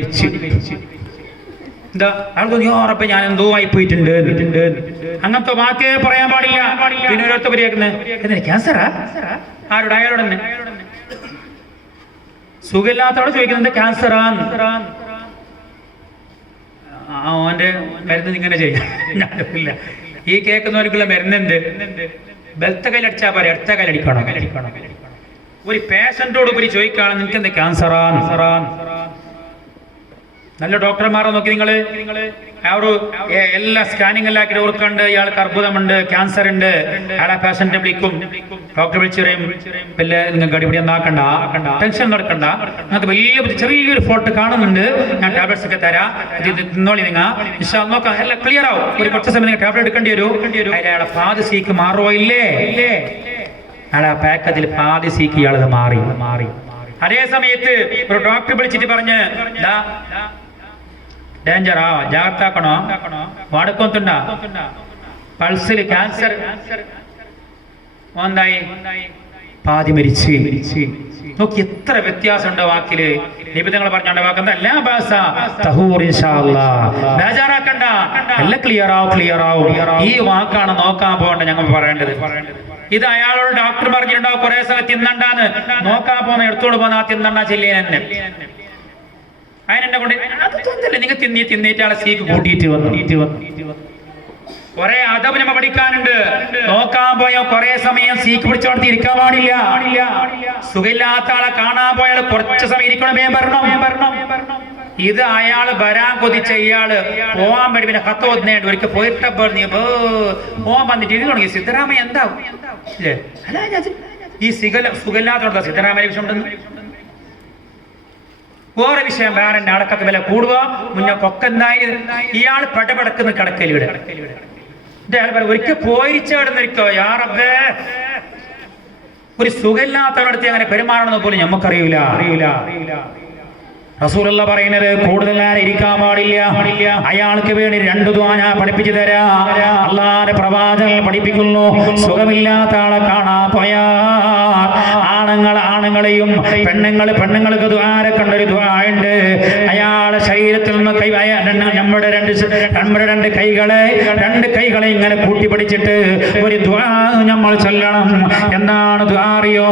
എന്താ ആൾക്ക് ഉറപ്പ് ഞാൻ എന്തോ ആയി പോയിട്ടുണ്ട് അങ്ങനത്തെ വാക്കേ പറയാൻ പാടില്ല. പിന്നെ ഒരൊത്ത പരിയാക്കുന്നത് ക്യാൻസറാ ആരോട് അയാളോട് തന്നെ സുഖമില്ലാത്തവരോട് ചോദിക്കുന്നുണ്ട് ക്യാൻസറാന്ന് അവന്റെ മരുന്ന് ഇങ്ങനെ ചെയ്യാം. ഈ കേൾക്കുന്നവർക്കുള്ള മരുന്നുണ്ട്. ബലത്തെ കയ്യിലടിച്ചാ പോരെ, അടുത്ത കയ്യിലടിക്കണം. ഒരു പേഷ്യന്റോട് ഉപരി ചോദിക്കുകയാണ് നിനക്ക് എന്താ ക്യാൻസറാന്ന്. നല്ല ഡോക്ടർമാരെ നോക്കി നിങ്ങള് എല്ലാ സ്കാനിങ് എല്ലാം ആക്കിയിട്ട് ഓർക്കുന്നുണ്ട് ഇയാൾക്ക് അർബുദമുണ്ട്, ക്യാൻസർ ഉണ്ട്. അയാളെ പേഷ്യന്റ് വിളിക്കും, ഡോക്ടർ വിളിച്ചു പറയും പിന്നെ നിങ്ങൾക്ക് അടിപൊളി ഒന്നാക്കണ്ട, ടെൻഷൻ നടക്കണ്ട, നിങ്ങൾക്ക് വലിയ ചെറിയൊരു ഫോട്ടോ കാണുന്നുണ്ട്, ഞാൻ ടാബ്ലറ്റ്സ് ഒക്കെ തരാം, ഇത് തിന്നോളി നിങ്ങൾ നോക്കാം, എല്ലാം ക്ലിയർ ആവും. ഒരു കുറച്ച് സമയം നിങ്ങൾ ടാബ്ലറ്റ് എടുക്കേണ്ടി വരും. അയാളെ പാതി സീക്ക് മാറുമോ ഇല്ലേ? അയാളെ പാക്കത്തിൽ പാതി സീക്ക് ഇയാളത് മാറി. അതേ സമയത്ത് ഒരു ഡോക്ടർ വിളിച്ചിട്ട് പറഞ്ഞ് ഡേഞ്ചറാ, ജാഗ്രതാക്കണോ, വാടക്കൊന്നുണ്ട, പൾസില് ക്യാൻസർ എന്തായി, പാതി മരിച്ച്. നോക്കി എത്ര വ്യത്യാസമുണ്ട് വാക്കില്. നിബിധങ്ങൾ പറഞ്ഞ വാക്കെന്താ ബേജാറാക്കണ്ട, എല്ലാം ക്ലിയർ ആവും. ഈ വാക്കാണ് നോക്കാൻ പോകണ്ട ഞങ്ങൾ പറയേണ്ടത്. ഇത് അയാളോട് ഡോക്ടർ പറഞ്ഞിട്ടുണ്ടാവും കുറെ സമയം തിന്നണ്ടാന്ന്. നോക്കാൻ പോകുന്ന എടുത്തോട് പോകുന്ന ആ തിന്നണ്ട ചെല്ലിയ തന്നെ അതിനെന്നെ കൊണ്ട് അത് തോന്നല്ലേ നിങ്ങൾ തിന്നേറ്റ് ആളെ സീക്ക് കൂട്ടിയിട്ട് വന്നു. കുറെ അതവ് നമ്മ പഠിക്കാനുണ്ട്. നോക്കാൻ പോയ കുറെ സമയം സീക്ക് പിടിച്ചോടത്ത് ഇരിക്കാൻ പാടില്ല. സുഖമില്ലാത്ത ആളെ കാണാൻ പോയാൽ കുറച്ച് സമയം ഇരിക്കണം. വരണം. ഇത് അയാള് വരാൻ കൊതിച്ച ഇയാള് പോവാൻ വേണ്ടി പിന്നെ കത്ത് ഒന്നേണ്ട് ഒരിക്കൽ പോയിട്ടപ്പോൾ നീ പോവാൻ വന്നിട്ട് ഇനി തുടങ്ങി സിദ്ധരാമയ്യ എന്താവും അല്ലേ? അല്ല ഈ സുഖമില്ലാത്തോണ്ടാ സിദ്ധരാമയ്യ വിഷയം ഉണ്ടെന്ന്. വേറെ വിഷയം വേറെ അടക്കൊക്കെ വില കൂടുക മുന്നൊക്കെ എന്തായി ഇയാൾ പടപടക്കുന്ന കിടക്കലിവിടെ ഒരിക്കൽ പോയിരിച്ചവിടുന്നിരിക്കോ യാറേ. ഒരു സുഖമില്ലാത്തവരടുത്ത് അങ്ങനെ പെരുമാറണമെന്ന് പോലും ഞമ്മക്കറിയില്ല. റസൂലുള്ള പറയുന്നത് കൂടുതൽ നേരം ഇരിക്കാൻ പാടില്ല. അയാൾക്ക് വേണ്ടി 2 ദുആ ഞാൻ പഠിപ്പിച്ചു തരാം. അല്ലാഹുവിന്റെ പ്രവാചകൻ പഠിപ്പിക്കുന്നു, സുഖമില്ലാത്ത ആളെ കാണാൻ പോയാൽ ആണുങ്ങളെയും പെണ്ണുങ്ങൾക്ക് ദ്വാരക്കൊണ്ടൊരു ദ്വാ ഉണ്ട്. അയാളെ ശരീരത്തിൽ നിന്ന് നമ്മുടെ രണ്ട് കൈകളെ ഇങ്ങനെ കൂട്ടിപ്പിടിച്ചിട്ട് ഒരു ദ്വാ നമ്മൾ ചൊല്ലണം. എന്താണ് ദ്വാ അറിയോ?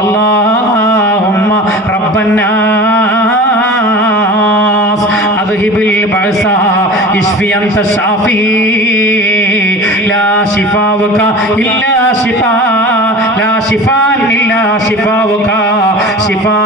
അല്ലാഹുമ്മ റബ്ബന്നാ അദ്ഹിബിൽ ബഅസ ഇശ്ഫി അൻത ശാഫി ലാ ശിഫാഉക ഇല്ലാ ശിഫാ ലാ ശിഫാ ഇല്ലാ ശിഫാഉക ശിഫാ